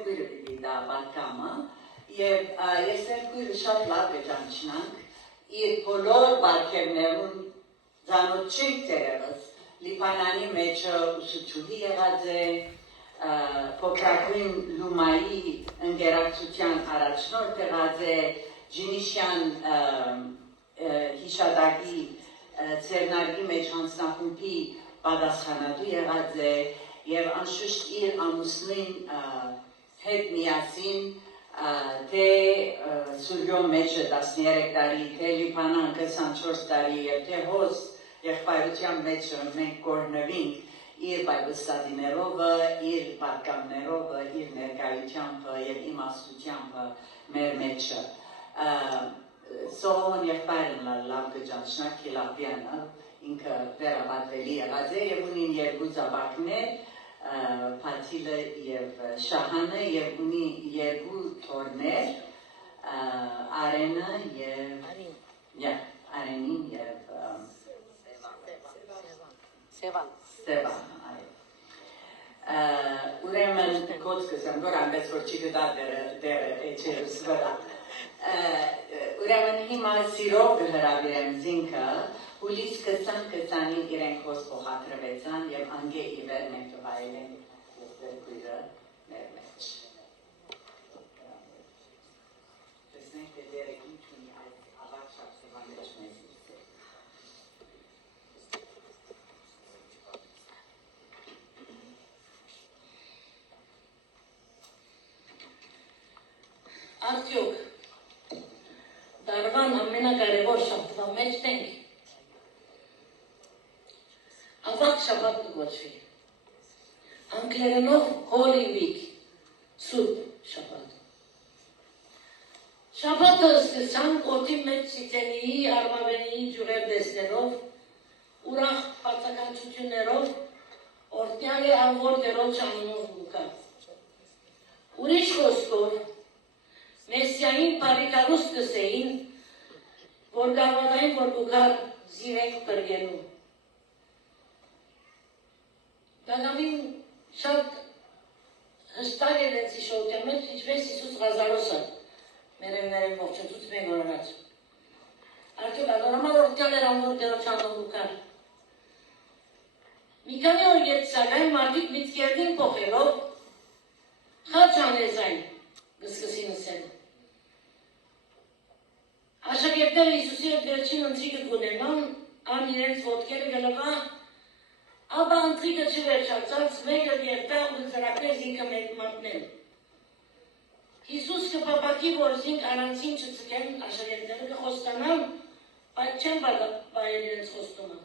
երկույրը պիտի դա բարկամը, և ես երկույրը շատ լավ գճանչնանք, իր բոլոր բարկերներուն ձանոտ չենք տերևս, լիպանանի մեջը ուսուցուհի եղած է, փոքրագույն լումայի ընկերակցության առաջնորդ եղած է, Ջինիշյան հիշադակի ծերնարգի մեջ հանձնախումբի պատասխանատու եղած է և անշուշտ իր ամուսնին հետ միասին թե Սուրյո մեջը 13 տարի, թե Լիբանան 24 տարի և թե հոս եղբայրության մեջը մենք կորնվինք իր բայբստադիներով, իր պատկամներով, իր ներկայությամբ և իմաստությամբ մեր մեջը Սողոմոն եղբայրն լավ գճանչնակ Քիլապյանը ինքը վերաբատվելի եղած է և ունին երկու զավակներ Փաթիլը և Շահանը և ունի երկու թորներ Արենը և Արենին և Ստևան Ուրեմն կոծկս եմ գոր ամբես որ չի գտա դերը էջերուս վրա Ուրեմն հիմա սիրով կհրավիրեմ զինքը հուլիս 20-20-ին իրենք հոս փոխադրվեցան և անգե իվեր մենք կվայելենք ես երկույրը մեր մեջ տեսնենք թե դերը ինչ ունի այս ավակ շապսվա մեջ մեզ Արդյոք Դարվան ամենակարևոր շաբաթվա մեջն ենք ավակ շաբաթ կոչվի անգլերենով Holy Week Սուրբ շաբաթ Շաբաթը սկսանք օդի մեջ սիտենիի, արմավենիի ջուրեր դեսներով ուրախ բացականչություններով օրդյալ է անվոր դերոջ անունով Լուկա ուրիշ խոսքով Մեսիային բարիկարուս կսեին, որ գավադային որ գուկար զիրենք պրգենու։ Դանամին շատ հստակ է դեցի շողտյան մեջ, իչպես Իսուս Ղազարոսը, մերևներեն ողջնցուց մենք օրանած։ Արդյոք ադորամալ օրդյալ էր անվոր դերոչանով գուկար։ Մի կանի որ ետ սագայն մարդիկ միտքերդին պոխելով, խաչ անեզայն գսկսին ասեն։ Աշակերտները Իսուսի հետ վերջին ընթրիկը գունենան, ան իրենց ոտքերը գլվա, ապա ընթրիկը չվերջացած, մեկը երտա ու գծրակներ զինքը մեկ մատնել։ Իսուս կպապակի, որ զինք արանցին չծկեն, աշակերտները կխոստանան, բայց չեն բայել իրենց խոստումը։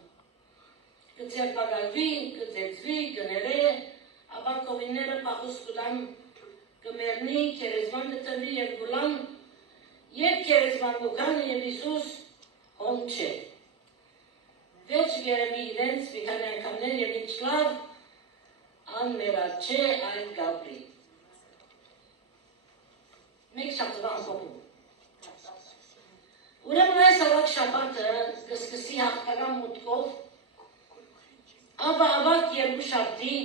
Կձերբակալվի, կձերձվի, կները, ապա կովինները պախուս կուդան կմերնի, կերեզման կտրվի և գուլան, Ետ կերեզման գուկանը և Իսուս հոն չէ։ Վերջ գերևի իրենց վիթանի անգամներ և ինչ լավ, ան մերատ չէ, այն գաբրի։ Մեկ շաբթվա ամփոփում։ Ուրեմն այս ավակ շաբաթը կսկսի հաղթական մուտքով, ապա ավակ երկու շաբթի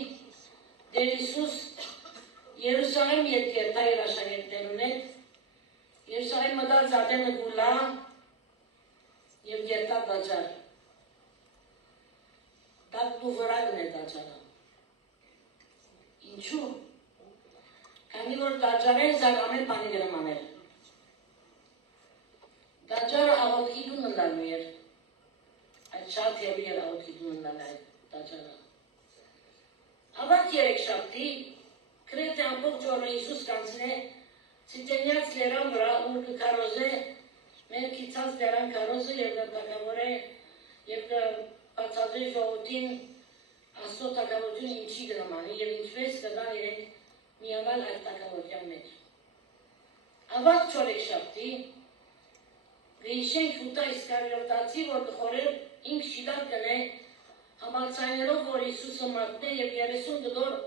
դեր Իսուս Երուսաղեմ ետ երթա իր աշակերտներուն հետ Երուսաղեմ մտար զատենը գուլա և երտա դաջար։ Դակնու վրագն է դաջարը։ Ինչու։ Քանի որ դաջարեն զար ամեն բանի գրմաներ։ Դաջարը աղոտքի դուն ընդալու էր։ Այդ շատ հեղի էր աղոտքի դուն ընդալ այդ դաջարը։ Ավակ երեք շաբթի կրետ է ամբողջ օրը Իսուս կանցնե Սիտենյաց լերան վրա ուր կկարոզ է, մեր կիցած դերան կարոզը և կտակավոր է և կբացադրի ժողոտին աստո տակավորություն ինչի գրամանի և ինչպես կդան իրենք միանալ այդ տակավորության մեջ։ Ավակ չորեք շաբթի, գհիշենք հուտա իսկարիոտացի, որ կխորեր ինք շիդար կնե համալցայներով, որ Իսուսը մատնե և 30 դգոր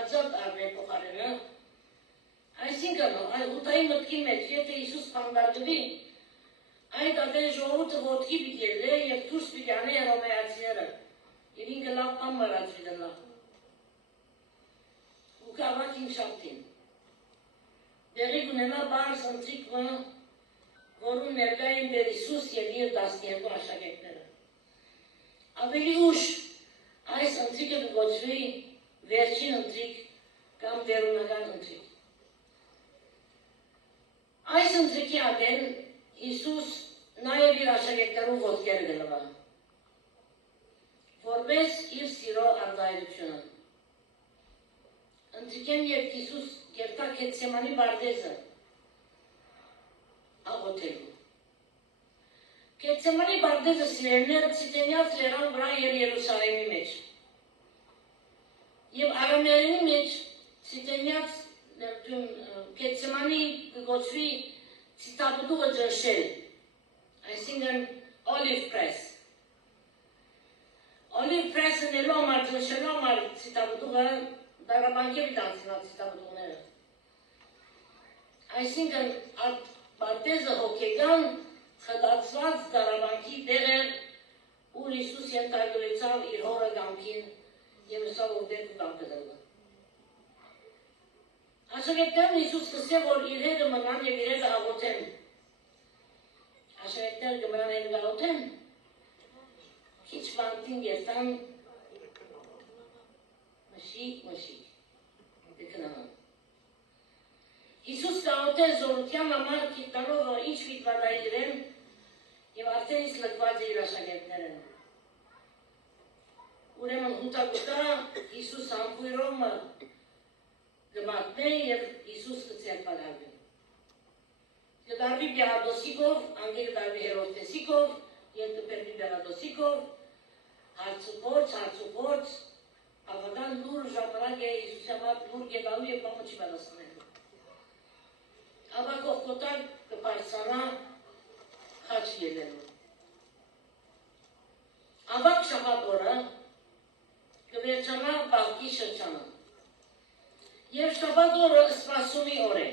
արձատ արներ փոխարենը, Այսինքն, ուտայի մտքի մեջ, եթե Իսուս պանդարգվի, այդ ատեն ժողովուրդը ոտքի պիտի ելե և դուրս պիտի անի հռոմեացիները, և ինքը լավ բան մարածվի դնա։ Ու կավակ ինք շաբթին։ տեղի կունենա բարձ ընթրիքը, որում ներկա են Տեր Հիսուս և իր 12 աշակերտները։ Ավելի ուշ այս ընթրիքը կգոչվի վերջին ընթրիք կամ դերունական ընթրիք։ Այս ընթրիքի ատեն Հիսուս նաև իր աշակերտներու ոտքերը կլվա, որպես իր սիրո արտահայտությունը։ Ընթրիքեն երբ Հիսուս կերտա Գեթսեմանի բարձեզը աղոթելու։ Գեթսեմանի բարձեզը սիրելիները Ցիտենյաց լեռան վրա և Երուսաղեմի մեջ։ Եվ արամեերենի մեջ Ցիտենյաց Գեթսեմանի կգոչվի ցիտապտուղը ջնշել, այսինքն olive press։ Olive press-ը նելու համար ջնշելու համար ցիտապտուղը դարաբանկերի դանցնա ցիտապտուղները։ Այսինքն բարձեզը հոգեգան խտացված դարաբանկի դեր էր, ուր Հիսուս ենթարկվեցավ իր հորը կամքին և ըսավ ով դեր կուտամ կդրվը։ Աշակերտներն Հիսուս կսե, որ իր հետը մնան և իր հետը աղոթեն։ Աշակերտները կմնան են գաղոթեն, քիչ բանտին երտան մշիկ, դեքնաման։ Հիսուս կաղոթեր զորության համար կիտնալով, որ ինչ վիտվադայի իրեն և արդեն իսկ լկված է իր աշակերտներն։ Ուրեմն հուտակուտա Հիսուս համբույրոմը գմատնե և Հիսուս կցերպագարվի։ Կդարվի բյարադոսիկով, անգի կդարվի հերովտեսիկով, և կպերվի բյարադոսիկով, հարցուպորց, ավական լուր ժամանակ է Հիսուս համար լուր գետալու և բամը չի բադասանելու։ Ավակով կոտար կպարցանա խաչ ելելու։ Ավակ շաբաթ օրը կվերջանա բաղկի շրջանը։ Եվ շաբաթ օրը սպասումի օր է։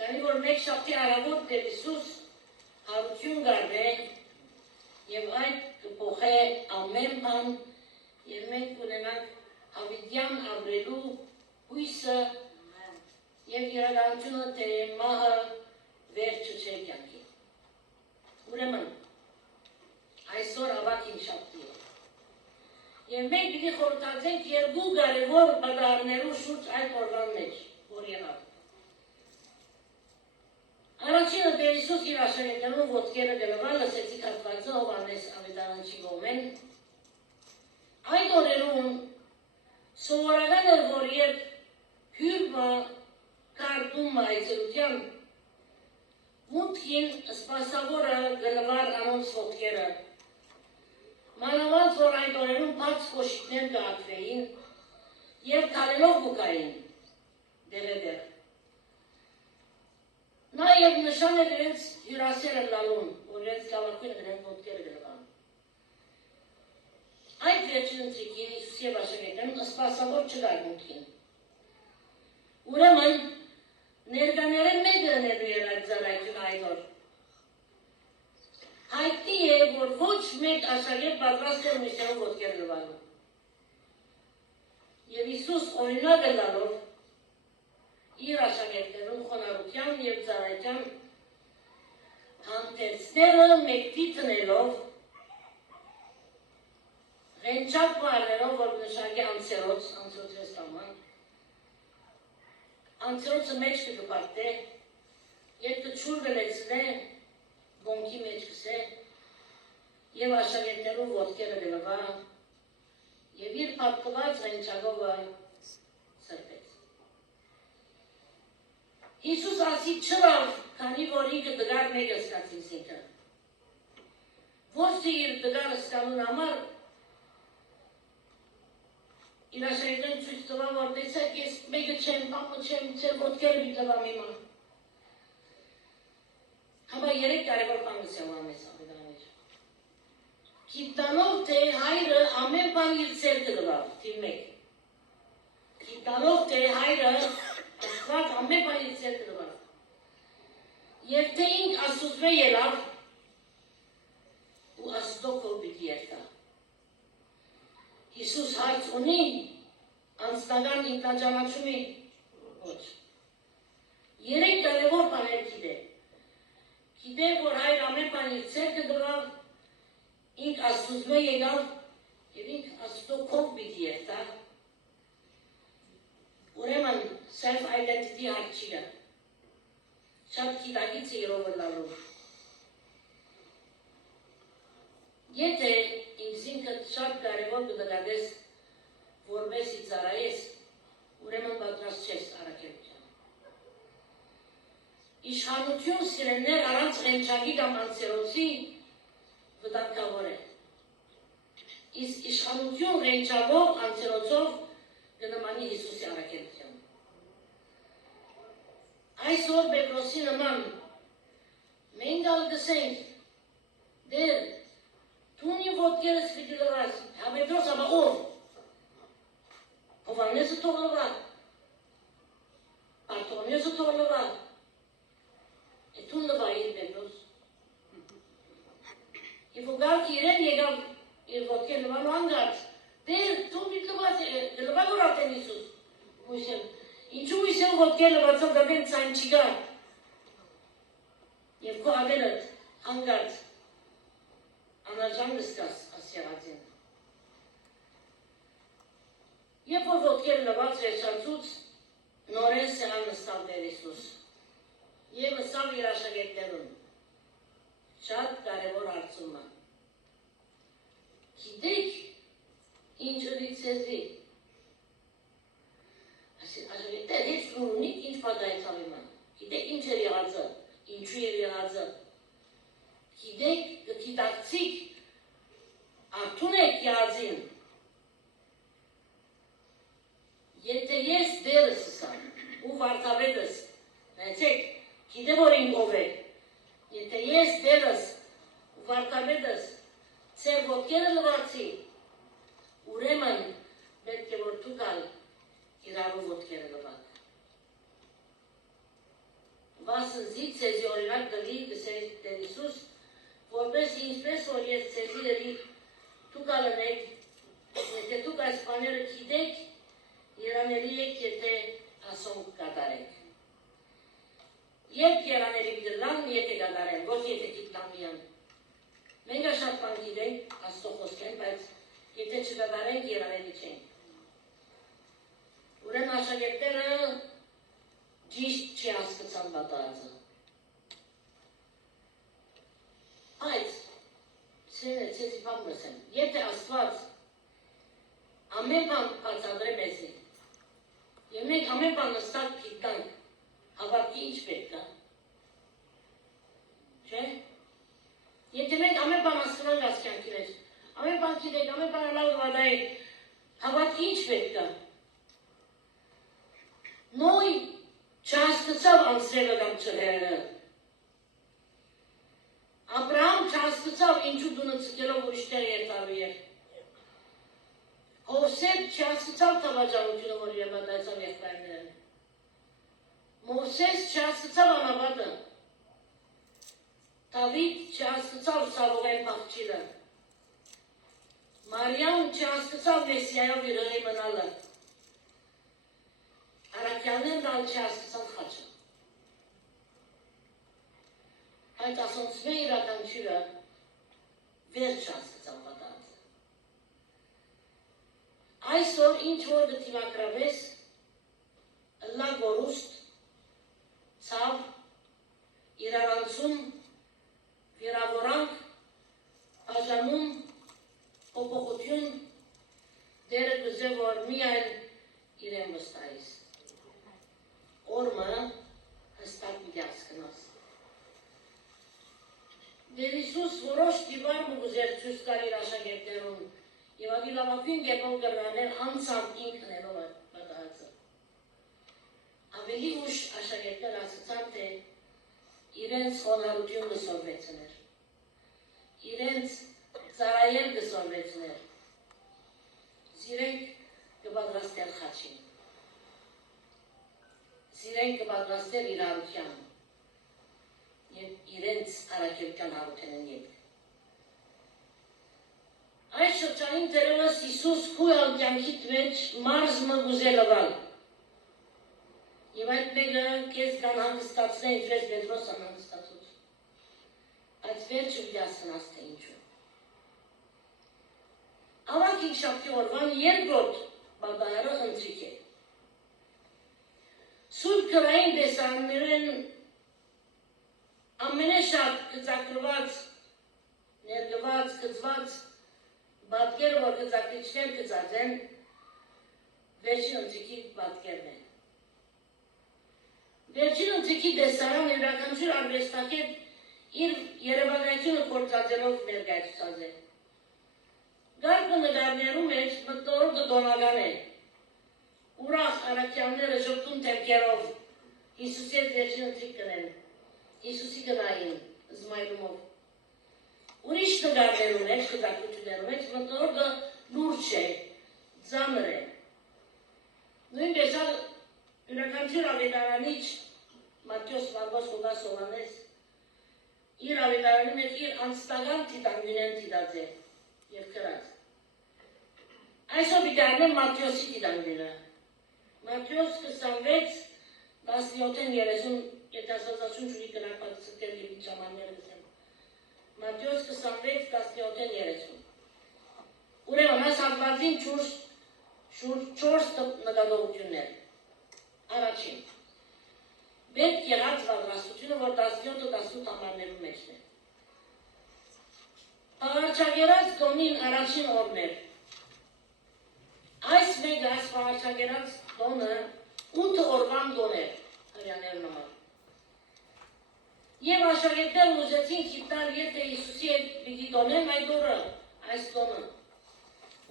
Քանի որ մեկ շաբթի առավոտ Տեր Հիսուս հարություն գարնե և այդ կփոխե ամեն բան և մենք կունենանք հավիտյան ապրելու հույսը և իրականությունը թե մահը վերջը չէ կյանքի։ Ուրեմն այսօր ավագին շաբթի է։ Եվ մենք պիտի խորհրդածենք երկու կարևոր բադարներու շուրջ այդ օրվան մեջ, որ եղավ։ Առաջինը Տեր Հիսուս իր աշակերտներուն ոտքերը գլվա, լսեցիք հատվածը Հովհաննես Ավետարանչի կողմեն։ Այդ օրերուն սովորական էր, որ երբ հյուրը կարդում այցելության մուտքին սպասավորը գլվար անոնց ոտքերը։ Մանավանդ, որ այդ օրերուն բաց կոշիկներ կաղաքվեին և կալելով կուկային դեղեդեղ։ Նա և նշան էր իրենց հյուրասերը լալուն, որ իրենց կավակույնը իրենց ոտքերը գլվան։ Այդ վերջին ընթրիքին Հիսուս և աշակերտներուն սպասավոր չկար մուտքին։ Ուրեմն ներկաները մեկը ներու էր այդ զարայքյուն այդ օր։ Հայտնի է, որ ոչ մեկ աշակերտ պատրաստ էր մյուսներու ոտքեր գլվալու։ Եվ Հիսուս օրինակը տալով իր աշակերտներուն խոնարհության և ծառայության հանդերձները մեկտի տնելով, ղենչակ մարներով, որ նշակի անցերոց տաման, անցերոցը մեջ կգպարտե, և կչուր գլեցնե, գոնքի մեջ կսե, և աշակերտներուն ոտքերը գլվա, և իր պատկված ղենչակովը սրբեց։ Հիսուս ասի չրավ, քանի որ ինքը դգար մեկ ըսկացին սինքը։ Ոչ թե իր դգար ըսկանուն համար, իր աշակերտներուն ցույց տվա, որ տեսեք, ես մեկը չեմ, բամը չեմ, ձեր ոտքերը մի տվամ հիմա։ Համա երեք կարևոր բան կսյալվա մեզ Ավետարանից։ Գիտանով թե հայրը ամեն բան իր ձեռ կգլավ, թիվ մեկ։ Գիտանով թե հայրը Աստված ամեն բան իր ձեռ կգլավ։ Եվ թե ինք Աստուծո ելավ ու Աստծո կողմ պիտի երթա։ Հիսուս հարց ունի անձնական ինքնաճանաչումի ոչ։ երեք կարևոր բաներ գիտե։ Գիտե, որ հայր ամեն բան իր ցերկը դրավ, ինք Աստծո եկավ եւ ինք Աստծո կողմ պիտի երթա։ Ուրեմն self-identity հարցի է։ Շատ գիտակից է երով լալու։ Եթե ինքզինքդ շատ կարևոր կդգադես, որպեսի ծառայես, ուրեմն պատրաստ չես առաքելության։ Իշխանություն սիրելներ առանց ղենչակի կամ անցերոցի վտանգավոր է։ Իսկ իշխանություն ղենչավով անցերոցով կնմանի Հիսուսի առաքելության։ Այսօր Պետրոսի նման մենք ալ գսենք դեր Տունի ոտքերս պիտի լվաս, Պետրոս ամա ով, Հովանեսը թող լվա, Արտոնեսը թող լվա, Տուն լվա իր Պետրոս։ Եվ ուգարք իրեն եկավ իր ոտքեր լվանու անգարց, դեր տուն պիտ լվաս, լվա գոր ատեն Իսուս, Մույսել, ինչու Իսել ոտքեր լվացով դավեն ծայն չիգա, և քո ադենըտ անգարց, Անաժան նստաս ասյաղացին։ Եվ որ ոտքեր լված վերջացուց, նորեն սեղան նստավ դեր Իսուս։ Եվ նստավ իր աշակերտներուն։ Շատ կարևոր հարցումը։ Գիտեք ինչ ըրից սեզի։ Աշակերտներ հետ գունունիկ ինչ պատայեցավ իման։ Գիտեք ինչ էր եղածը, ինչու էր եղածը։ Գիտեք, գիտակցիկ, արդուն եք յազին, եթե ես դերս սան, ու վարտավետս, նայցեք, գիտե որ ինք ով է, եթե ես դերս, ու վարտավետս, ծեր ոտքերը լվացի, ուրեմն պետք է որ դուկալ իրարու ոտքերը լվակ։ Վասն զիտ սեզի օրինակ դվի, գսեր դեր Իսուս, որպես ինչպես որ ես ծեզիրերի դուք ալնեք, եթե դուք այս բաները գիտեք, երանելի եք, եթե ասոնք կատարեք։ Երբ երանելի գլան, եթե կատարեն, ոչ եթե գիտնան միան։ Մենք շատ բան գիտենք, Աստծո խոսքեն, բայց եթե չկատարենք, երանելի չենք։ Ուրեմն աշակերտները ճիշտ չի հասկացան պատահածը։ Այդ ցեզի բան մսեմ, եթե Աստված ամեն բան բացադրե մեզի, և մենք ամեն բան նստակ գիտանք, հավատքի ինչ պետք է, չէ՞։ Եթե մենք ամեն բան ասկրան գասկյանքի մեջ, ամեն բան գիտենք, ամեն բան լավ վադայ, հավատքի ինչ պետք է։ Նոյ չհասկացավ անցրելը կամ չլերը։ Աբրահամ չհասկացավ ինչու դունը ցկելով ուրիշտեղ երթալու էր։ Հովսեփ չհասկացավ թավաջանությունը, որ իր պատահեցավ եղբայրներն։ Մովսես չհասկացավ անաբատը։ Դավիթ չհասկացավ Սավողեն փախչիլը։ Մարիամ չհասկացավ Մեսիայով իր հղի մնալը։ Արաքյաններն ալ չհասկացան խաչը։ Այդ ասոնցմե իրականչյուրը վերջ հասկացավ պատահածը։ Այսօր ինչ որ դտիմակրավես, ըլլա գորուստ, ցավ, իրարանցում, վիրավորանք, բաժանում, փոփոխություն, դերը գուզե որ միայն իրեն վստահիս։ Օրմը հստակ պիտի հասկնաս։ Դեր Իսուս որոշ դիվար մուգուզեր ցույց տալ իր աշակերտներուն եւ ադի լավագույն կերպով կրաներ անցավ ինքն ելով պատահածը։ Ավելի ուշ աշակերտները ասացան, թե իրենց խոնարհություն կսորվեցներ, իրենց ծառայել կսորվեցներ, զիրենք կպատրաստել խաչին, զիրենք կպատրաստել իրարության և իրենց առաքելության հարութենեն ետք։ Այս շրջանին դերևս Իսուս քույր կյանքիդ մեջ մարզմը գուզելավալ և այդ մեկը քեզ կան հանգստացնե ինչպես Պետրոս անհանգստացուց։ Այդ վերջը պիտի ասնաս թե ինչու։ Ավակ ինքշապտի օրվան երկրորդ բադայարը ընտրիկ է։ Սուրբ կրային դեսաններեն ամենաշատ կծակրված, ներգված, կծված բատկերը, որ կծակրիչներ կծած են, վերջին ընտրիկի բատկերն են։ Վերջին ընտրիկի դեսարան յուրականչյուր արվեստակետ իր երևակայությունը կործածելով ներկայացուցած է։ Գարկը նգարներու մեջ մտորորդը դոնական է, ուրախ արաքյանները ժպտուն տեպկերով Հիսուսի հետ վերջին ընտրիկ կնեն, Հիսուսի կնային զմայլումով։ Ուրիշ նգարներու մեջ, կտակություններու մեջ մտորորդը լուրջ է, ձանր է։ Նույնպես յուրականչյուր ավետարանիչ Մատթեոս, Մարգոս, Լուկաս, Հովհաննես իր ավետարանի մեջ իր անձնական տիտանգինեն տիտած է և կրած։ Այսօր պիտի առնեմ Մատթեոսի տիտանգինը։ Մատթեոս 26, 17-30, եթե ասացություն չունի կնակված սկտել և ինչ ամանները գսեմ։ Մատթեոս 26, 17-30։ Ուրեմն այս հատվածին շուրջ 4 նկատողություններ։ Առաջին։ Պետք եղած պատրաստությունը, որ 17-18 ամաններու մեջն է։ Պաղարչագերած տոնին առաջին օրն էր։ Այս մեկը, այս պաղարչագերած տոնը 8 օրվան տոն էր, հրյաներն համար։ Եվ աշակերտներ ուզեցին գիտալ, եթե Հիսուսի հետ պիտի տոնեն այդ օրը, այս տոնը։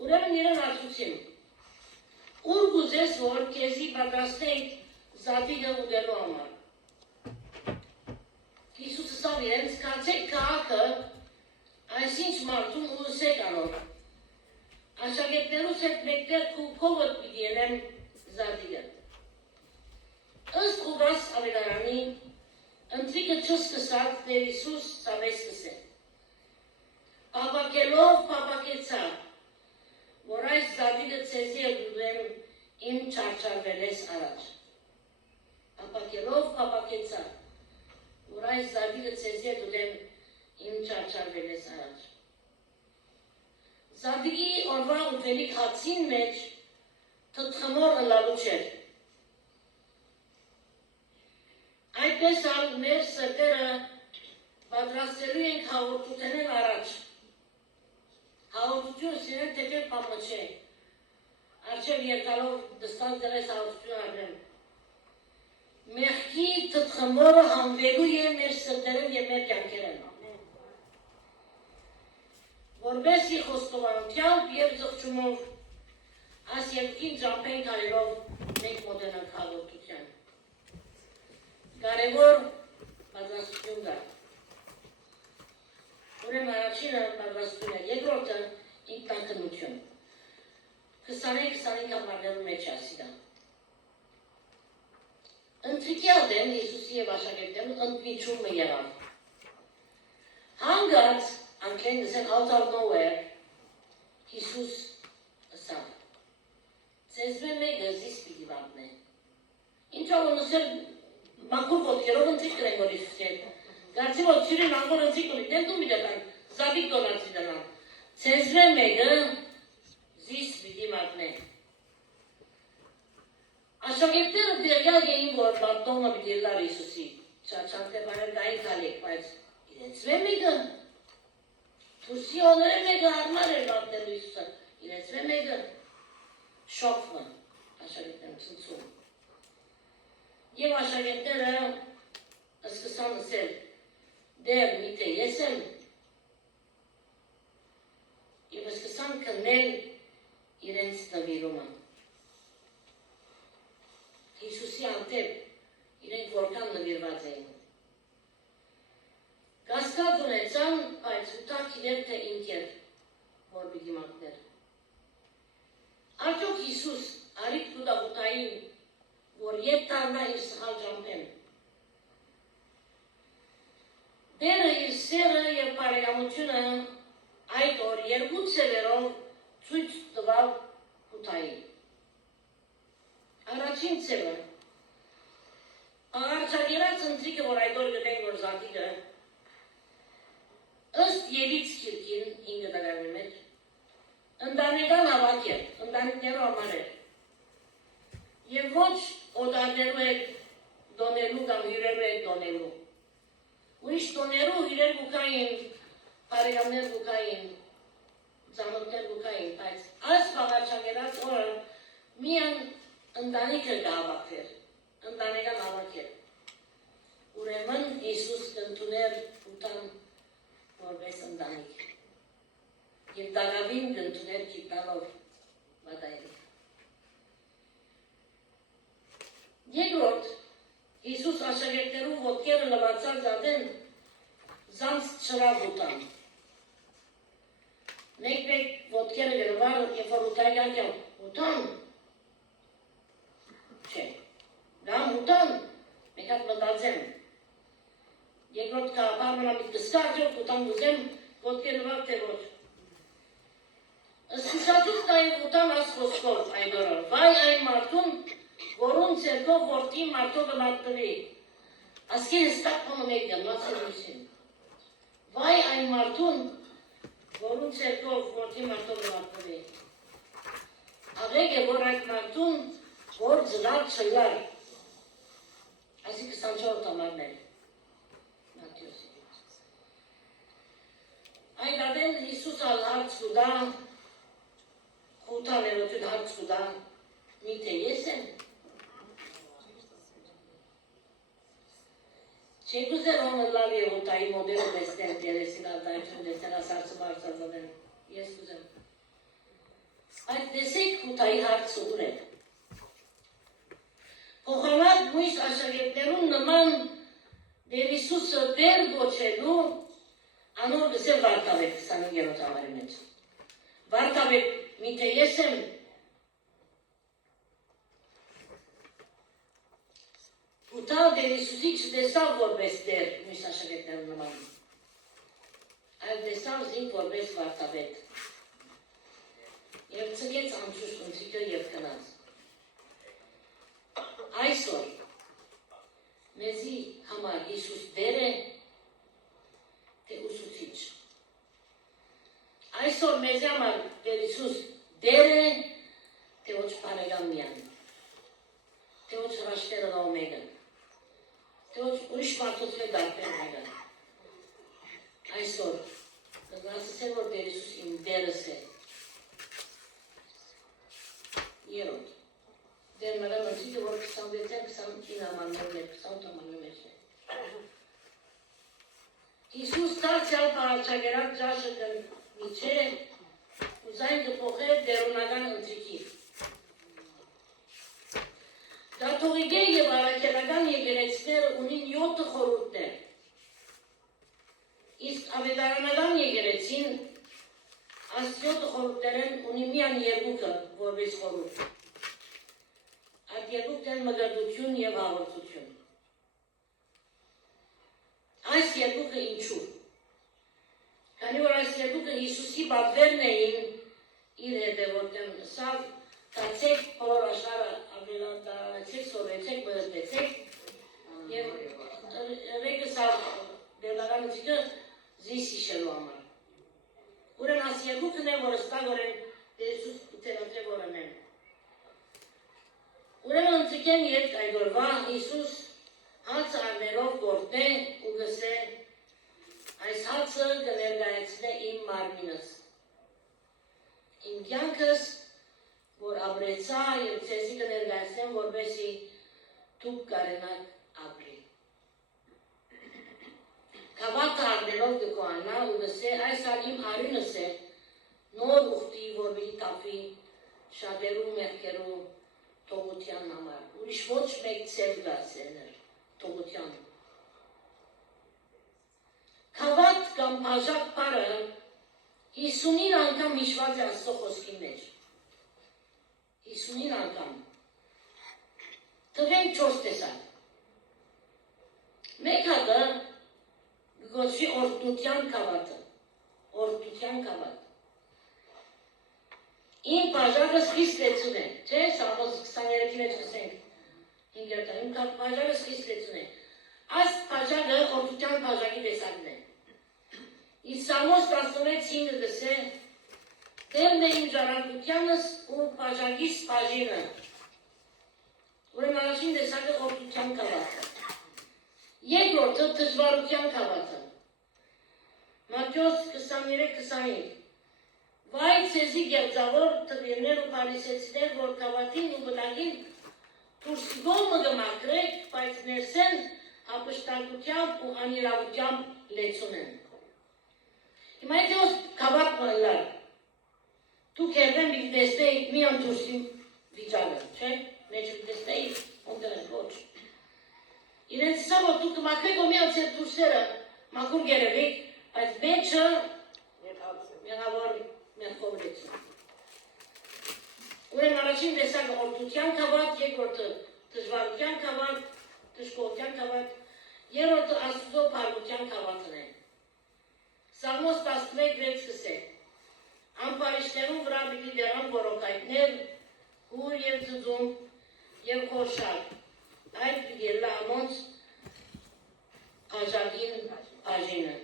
Ուրեմն իրեն հարցուցին, ուր գուզես, որ քեզի պատրաստենք զատիգը ուտելու համար։ Հիսուսը սավ իրենց, կացեք քաղաքը այսինչ մարդուն ուսեք անոր։ Աշակերտներուս հետ մեկտեղ կովդ պիտի ենեմ զատիգը։ Ըստ Ղուկաս ավետարանի, ընտրիկը չսկսած Տեր Հիսուս սավես սկսե։ Պապակելով պապակեցավ, որ այս զատիգը ցեզի ելուդեմ իմ չարչարվելես առաջ։ Պապակելով պապակեցավ, որ այս զատիգը ցեզի ելուդեմ իմ չարչարվելես առաջ։ Զատիգի օրվա ուտելիք հացին մեջ թթխմոր ըլալու չէր։ Այդպես ալ մեր սրտերը պատրաստելու ենք հաղորդութենեն առաջ։ Հաղորդությունը սիրեն թեպեր պամը չէ։ Արջև երկալով դստան դրես հաղորդություն արնեմ։ Մեղքի թթխմորը հանվելու է մեր սրտերեն և մեր կյանքերեն։ Որբեսի խոստովանությամբ և զղջումով այս երկին ճամպեն կարելով մենք մոտենանք հաղորդության։ Կարևոր պատրաստություն կա։ Ուրեմն առաջինը պատրաստություն է, երկրորդը ինքնակնություն։ 20-25 ամառներու մեջ ասի դա։ Ընտրիկյալ դեմ Հիսուսի և աշակերտներու ընդմիջումը եղավ։ Հանգած անգլեն գսեն out of nowhere Հիսուս ըսավ։ Ձեզմե մեկը զիս պիտի վատնե։ Ինչով նսել մակուր ոտքերով ընտրիկ կրեն որ Հիսուսի հետ։ Գարցի որ ծյուրին անգոր ընտրիկ ունի, դենտում մի դետան, զաբիկ տոնացի դնան։ Ձեզմե մեկը զիս պիտի վատնե։ Աշակերտները դերյալ էին, որ բատոնը պիտի լար Հիսուսի, չաչանթե բարև դային կալեք, բայց իրեցվե մեկը, թուրսի օները մեկը հարմար էր բատնելու Հիսուսը, իրեցվե մեկը, շոքվը, աշակերտները ծնցում։ Եվ աշակերտները սկսան ասել, դեր միթե ես եմ, և սկսան կնել իրենց նվիրումը։ Հիսուսի անտեպ իրենք որքան նվիրված էին։ Կասկած ունեցան, բայց ուտակ իրեր թե ինքեր, որ պիտի մատներ։ Արդյոք Հիսուս արիք տուտաղուտային, որ ետ տարնա իր սխալ ճամպեն։ Դերը իր սերը և բարեկամությունը այդ օր երկու ցևերով ցույց տվավ ուտային։ Առաջին ցևը Աղարչագերած ընտրիկը, որ այդոր գտենք, որ զատիկը, ըստ Ելից քիրքին 5 դարանի մեջ, ընտանեկան ավակ էր, ընտանիքներու համար էր։ Եվ ոչ օտարներու հետ դոնելու կամ հյուրերու հետ դոնելու։ Ուրիշ դոներու հյուրեր գուկային, բարեկամներ գուկային, ծանոթներ գուկային, բայց այս աղարչագերած օրը միան ընտանիքը կհավաքվեր, ընտանեկան ավակ էր։ Ուրեմն Իսուս կընդուներ ուտան որպես ընտանիք և դագավին կընդուներ կիտնալով մատայրի։ Երկրորդ, Իսուս աշակերտներու ոտքերը լվացած ադեն զանց չրավ ուտան։ Մեկ ոտքերը գրվար, երբ որ ուտայք արկյան, ուտան, չէ, գամ ուտան, մեկ հատ մտածեմ, երկրորդ կապար մնամիտ կսկարջով, ուտան գուզեմ, ոտքերը լվավ թե ոչ։ Ըսկուսատուց կայր ուտան աս խոսքով այդորը, վայ այն մարդուն, որուն ծերքով որդի մարդով մատնվի, ասկի հստակ պոնը մեկ գնացել ուսին։ Վայ այն մարդուն, որուն ծերքով որդի մարդով մատնվի։ Աղեկ է, որ այդ մարդուն, որ ձլար չլար, ասի 24 ամարներ, Մատյոսի։ Այդ ադեն Իսուս ալ հարց կուդա, խութաներոթյուն հարց կուդա, միթե ես եմ։ Չեք ուզեր հոնը լավ և ուտայի մոդերը դեսնեն, դերեսին ադայություն դեսնեն, ասարցը բարձազադեն, ես ուզեմ։ Այդ դեսեք ուտայի հարցը ուր է։ Փոխանակ մույս աշակերտներուն նման դեր Իսուսը դեր գոչելու անոր գսե վարտավետ 25-րդ համարի մեջ։ Վարտավետ միթե ես եմ ուտալ դեր Իսուսի չտեսավ որպես դեր մույս աշակերտներուն նման։ Այլ տեսավ զինք որպես վարտավետ։ Եվ ծգեց անչուշ ընտրիկը և կնած։ Այսօր մեզի համար Իսուս դեր է, թե ուսուցիչ։ Այսօր մեզի համար դեր Իսուս դեր է, թե ոչ բարեկամ միան, թե ոչ հրաշտերը լավ մեկն, թե ոչ ուրիշ մարդուց հետ դարբեր մեկն։ Այսօր կգնացսել, որ դեր Իսուս իմ դերս է։ Երորդ, դեր մրը մնցիկը, որ 26-29 ամաններ մեր, 28 ամաններ մեջ է։ Իսուս դարձյալ պարաչագերակ ճաշը կնիչե, ուզայն կփոխե դերունական ընտրիքի։ Դաթողիկե և առաքելական եկերեցները ունին 7 խորհուրդներ։ Իսկ ավետարանական եկերեցին այս 7 խորհուրդներն ունի միան երկուքը որպես խորհուրդ։ Այդ երկուքն են մգրդություն և հաղորդություն։ Այս երկուքը ինչու։ Քանի որ այս երկուքը Հիսուսի բաբերն էին իր հետևորդեն սավ, տացեք բոլոր աշխարհը ավելանացեք, սովեցեք, մրցեցեք և ռեկը սավ դերնական ընտրիկը զիս իշելու համար։ Ուրեմն այս երկուքն է, որ ստա որ են դեր Հիսուս ուտելոթե որն են։ Ուրեմն ընտրիկեն ետ այդորվա Հիսուս հաց արներով գործե ու գսե այս հացը կներկայացնե իմ մարմինս։ Իմ կյանքս, որ ապրեցա և ցեզի կներկայացնեմ, որպեսզի դուք կարենաք ապրի։ Քաղաքը արներով կկոյանա ու գսե այս ալ իմ արյունս է, նոր ուխտի, որի տապի շատերու մեղքերու թողության համար։ Ուրիշ ոչ մեկ ծև դասերներ թողության։ Քաղաք կամ բաժակ պարը 50 անգամ հիշված է Աստծո խոսքի մեջ։ 50 անգամ։ Թվենք 4 տեսակ։ Մեկ հատը գոչվի օրդության քաղաքը։ Օրդության քաղաք։ Իմ բաժակս խիստ լեցուն է, չէ՞, Սաղմոս 23-ի մեջ գսենք, ինգերտա, իմ բաժակը սկիզ լեցուն է։ Այս բաժակը օրդության բաժակի տեսակն է։ Իսկ Սամոս 16:5 գսե դեմն է իմ ժառանգությանս ու բաժակիս բաժինը։ Ուրեմն առաջին տեսակը օրդության կավատը։ Երկրորդը դժվարության կավատը։ Մատթեոս 23:25 Վայ ցեզի գերձավոր տվիրներ ու փարիսեցիներ, որ կավատին ու բնակին դուրս գոմը գմակրեք, բայց ներսեն ապշտակությամբ ու անիրավությամբ լեցուն են։ Հիմա եթե ոս կավատ մըլլար, դուք երբեն մի տեսնեիք մի անդուրսի վիճակը, չէ՞, մեջ մի տեսնեիք, ոնտեղ են ոչ։ Իրենց սա, որ դուք կմակրեք ու մի անցեր դուրսերը, մակուր գերևիք, բայց մեջը մեղավոր մեղքով լեցուն։ Ուրեմն առաջին տեսակը օրդության կավատ, երկրորդը դժվարության կավատ, դժգոհության կավատ, երրորդը Աստծո փառության կավատն է։ Սաղմոս 11:6 գսե Ամպարիշներուն վրա պիտի դեղան որոքայքներ, հուր և ձուձում և խորշակ, այդ պիտի ելլա ամոնց աժագին աժինը։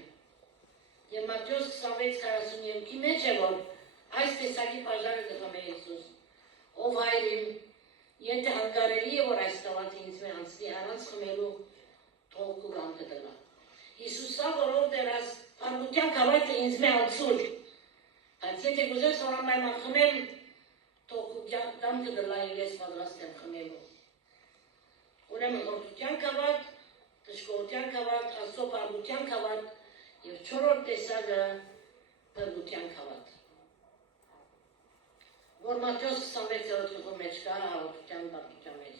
Եվ Մատթեոս 26:42-ի մեջ է, որ այս տեսակի բաժակը գխում է Եսուս, ով հայր իմ, եթե հարկարելի է, որ այս կավատը ինձ մե անցնի առանց խմելու թողք ու գամքը դլա։ Հիսուսա, որով դերաս փառության կավատը ինձ մե անցուր, բայց եթե գուզես որ ամայնան խմել, թողք ու գամքը դլա ես պատրաստ եմ խմելու։ Ուրեմն օրդության կավատ, դժգոհության կավատ, Աստծո փառության կավատ և չորրորդ տեսակը փրկության կավատ։ Որ Մատթեոս 26-րդ մեջ կա հաղորդության բաղության մեջ,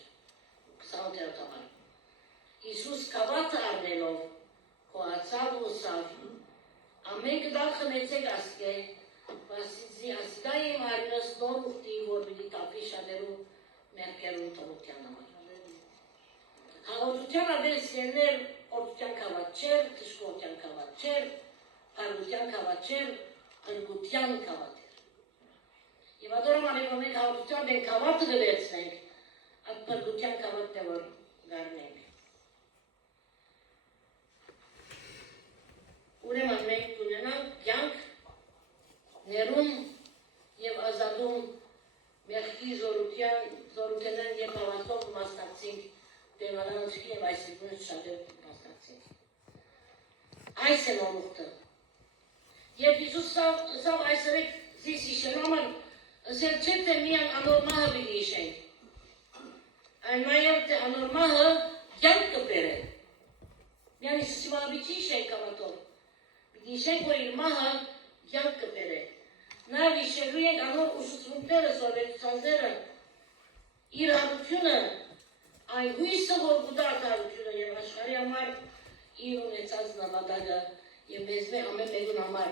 28-րդ համար։ Հիսուս կավատը առնելով, կողացավ ու սավ, ամեն գդալ խմեցեք ասկե, բասիցի ասկա իմ արյունս նոր ուխտի, որ պիտի տապի շատերու մեղքերուն թողության համար։ Հաղորդության ադես երներ օրդության կավատ չեր, դժգոհության կավատ չեր, փառության կավատ չեր, փրկության կավատ էր։ Եվ ադորում անենք մենք հաղորդության մենք կավատը գվերցնենք, այդ փրկության կավատն է որ գարնենք։ Ուրեմն մենք կունենանք կյանք, ներում և ազատում մեղքի զորութենեն և հավատով կմասնակցենք դերվարանոցքի և այսիկունից շատեր կմասնակցենք։ Այս է նորուղտը։ Եվ Հիսուս սավ այսերեք զիս իշելու համար ասել չէ թե միան անոր մահը պիտի իշենք, այն նաև թե անոր մահը կյանք կբերե։ Միան Հիսուսի մահը պիտի իշենք կամատով, պիտի իշենք, որ իր մահը կյանք կբերե։ Նաև իշելու ենք անոր ուսուցումները, սովետուցանները, իր հարությունը, այն հույսը, որ կուտա արդարությունը և աշխարհի համար իր ունեցած նավատակը և մեզ մե ամեն մեկուն համար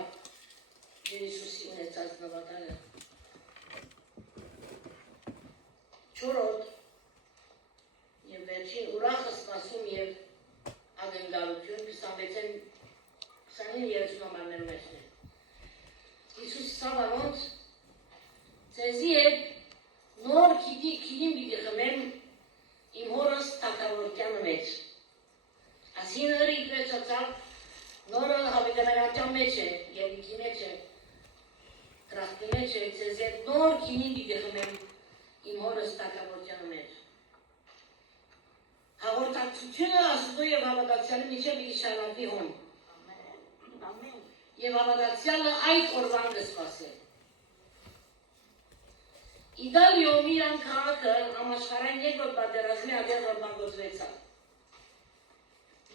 Տեր Հիսուսի ունեցած նավատակը։ Չորրորդ և վերջին ուրախը սպասում և ակնկալություն 26-30 համարներու մեջն է։ Հիսուս սավ անոնց ձեզի հետ նոր քիլին պիտի խմեմ իմ հորս թագավորության մեջ։ Ասին հրի իպրեցացավ նորը հավիտենականության մեջ է, երիքի մեջ է, տրախտի մեջ է, ձեզի հետ նոր քիլին պիտի խմեմ իմ հորս թագավորության մեջ։ Հաղորդակցությունը Աստծո և հավատացյալի միջև պիտի շարունակվի հոն։ Եվ հավատացյալը այդ օրվան կսպասի։ Իտալիո Միլան քաղաքը համաշխարհային երկրորդ պատերազմի ադեր որ բաղոձվեցավ։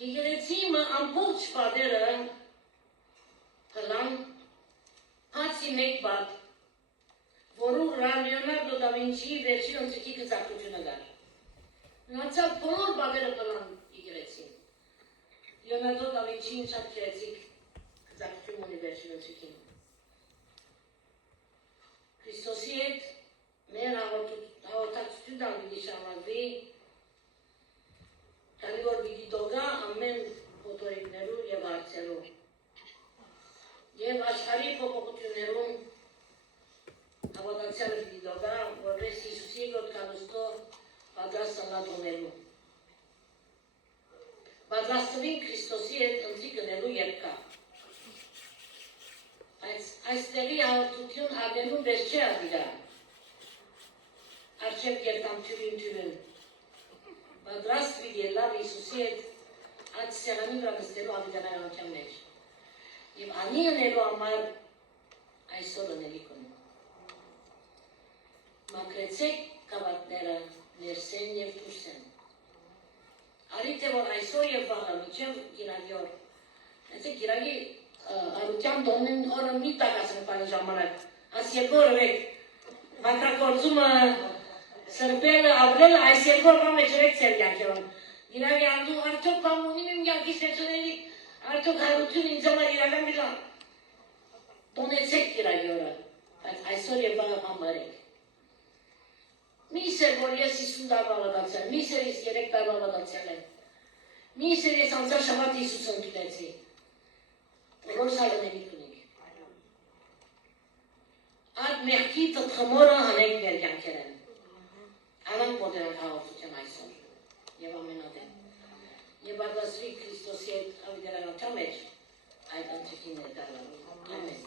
Եկեղեցի ամբողջ պատերը հլան հացի մեկ բատ, որու Լեոնարդո դա Վինչիի վերջին ընթրիքի գծակցությունը կար։ Մնացած բոլոր պատերը հլան եկեղեցին։ Լեոնարդո դա Վինչիին շատ գեղեցիկ գծակցություն ունի վերջին ընթրիքին։ Քրիստոսի հետ մեր հաղորդակցությունն պիտի շարունակվի, քանի որ պիտի դոգա ամեն փոթորիկներու և հարցերու և աշխարհի փոփոխություններուն հավատացյալը պիտի դոգա, որպես Հիսուսի գոտ կանուստով պատրաստ սալատ ունելու։ պատրաստվին Քրիստոսի հետ ընտրի գնելու երբ կա։ Այստեղի հաղորդություն ադելուն դες չէ ադիրա։ Արջև երտամ թյուրին։ Պատրաստվի ելավ Իսուսի հետ այդ սեղանի վրա նստելու ադիրանայության մեջ։ Եվ անի ընելու համար այսօր ընելիք ունի։ Մակրեցեք կավատները ներսեն և դուրսեն։ Արի թե որ այսօր և վաղը միջև գիրագի օր։ Այսեք գիրագի արության դոնին օրը մի տակասն պանի ժամանակ։ Այս երկու օրվեք մակրակործումը սրբելը ապրելը այս երկու օրվա մեջրեք ծեր յանքերոն։ Գիրագի անդու արդյոք պամունիմ իմ յանքի սեցունելի արդյոք հարություն ինձ համար իրական բիլան։ Տոնեցեք գիրագի օրը, բայց այսօր և վաղը համարեք։ Մի սեր, որ ես 50 տարվա վատացել, մի սեր ես 3 տարվա վատացել եմ, մի սեր ես անցար շաբաթ Իսուս ընդունեցի, որ սալնեմիք ունենք։ Այդ մեղքի տտխմորը հանենք մեր կյանքեր են, անանք մոտենանք հաղորդության այսօր և ամենադեմ, և պատրաստվի Քրիստոսի հետ ավիդերանության մեջ այդ անցիքին ներդառնալու։ Ամեն։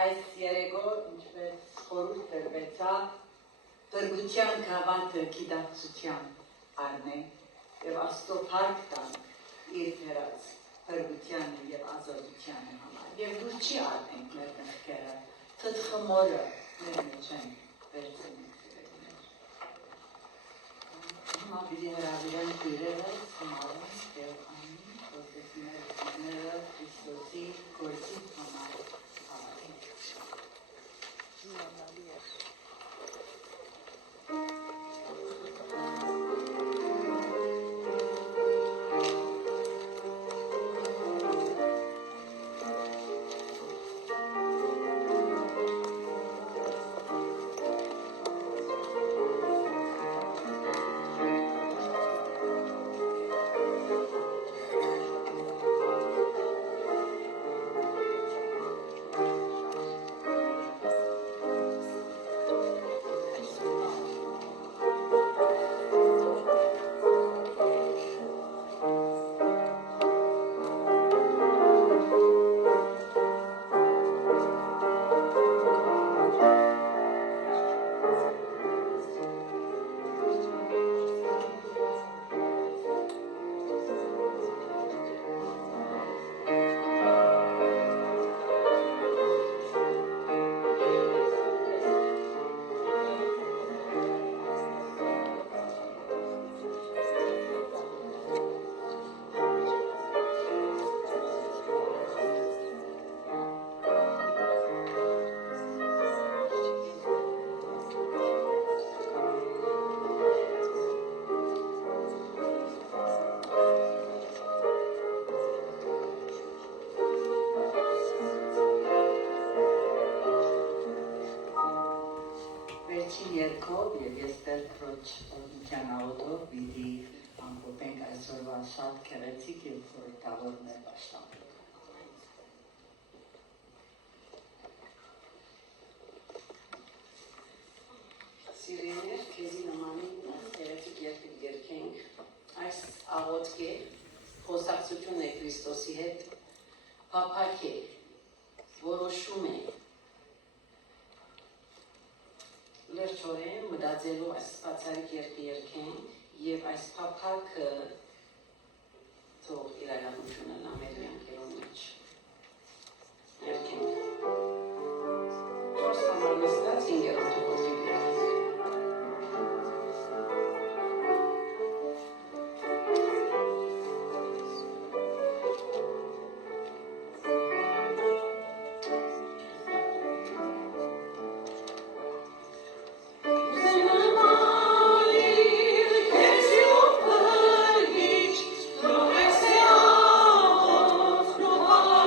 Այս երեգո ինչպես խորհուրդ տրվեցա տրգության գավաթը գիտակցության առնենք և Աստծո փառք տանք իր բերած տրգությանը և ազատությանը համար և դուր չի առնենք մեր մեղքերը թտխմորը մեր մեջ են վերցնենք սիրելիներ։ Հիմա պիտի հրավիրենք քույրերս համարենք և ամեն որպես մեր սիրները Քրիստոսի գործի համար երկով և ես դեր պրոչ ճանաոտով պիտի ամփոփենք այսօրվա շատ գեղեցիկ և խորհրդավոր մեր պաշտամունքը։ Սիրելիներ, քեզի նմանին գեղեցիկ երգ երգենք, այս աղոթք է, խոսակցություն է Քրիստոսի հետ, փափակ է, որոշում է, լրջորեն մտածելու այս բացառիկ երգը երգենք և այս փափակը թող իրականություն ունենա մեր կյանքերում մեջ։ Երգենք։ 4 համար նստած 5-րդ աղոթքի երգ։ Oh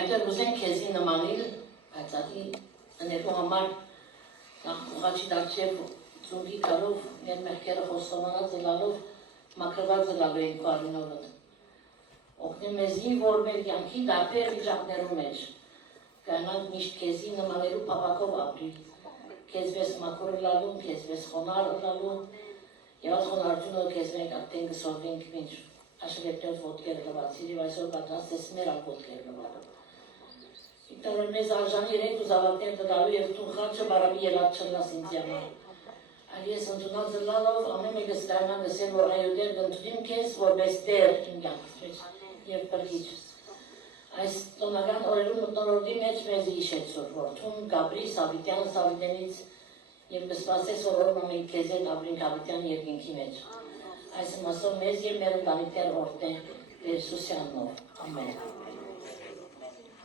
Այնտեղ ուզեն քեզի նմանիլ, բայց ադի ընելու համար նախ ուղաչի դարձև ծունգի կարով, մեր մեղքերը խոստովանած ելալով, մաքրված ելալու ենք կարինովըտ։ Օգնի մեզի, որ մեր կյանքի դարբեր վիճակներում մեջ, կյանանք միշտ քեզի նմանելու պապակով ապրի, քեզվես մաքուր լալու, քեզվես խոնար լալու, եւ այդ խոնարհությունը քեզ մենք ատեն կսովենք մինչ աշակերտներ ոտքերը լվացի եւ այսօր պատրաստ ես մեր ոտքերը լվալու։ Ինտերոր մեզ արժանի երեք ուզավակներ դրալու եւ տուն խաչը բարամի ելած չլնաս ինձ համար։ Այլ ես ընդունած լալով ամեն մեկը ստանան լսել, որ այո դեր կընդունիմ քեզ որպես դեր իմ կյանքից մեջ եւ բրգիչ։ Այս տոնական օրերում մտնոլորտի մեջ մեզ հիշեցուր, որ թուն Գաբրի Սավիտյանը Սավիտյանից եւ կսպասես օրորում մենք քեզ հետ ապրենք հավիտյան երկինքի մեջ։ Այս մասով մեզ եւ մեր ընտանիքներ օրհնենք Հիսուսի անունով։ Ամեն։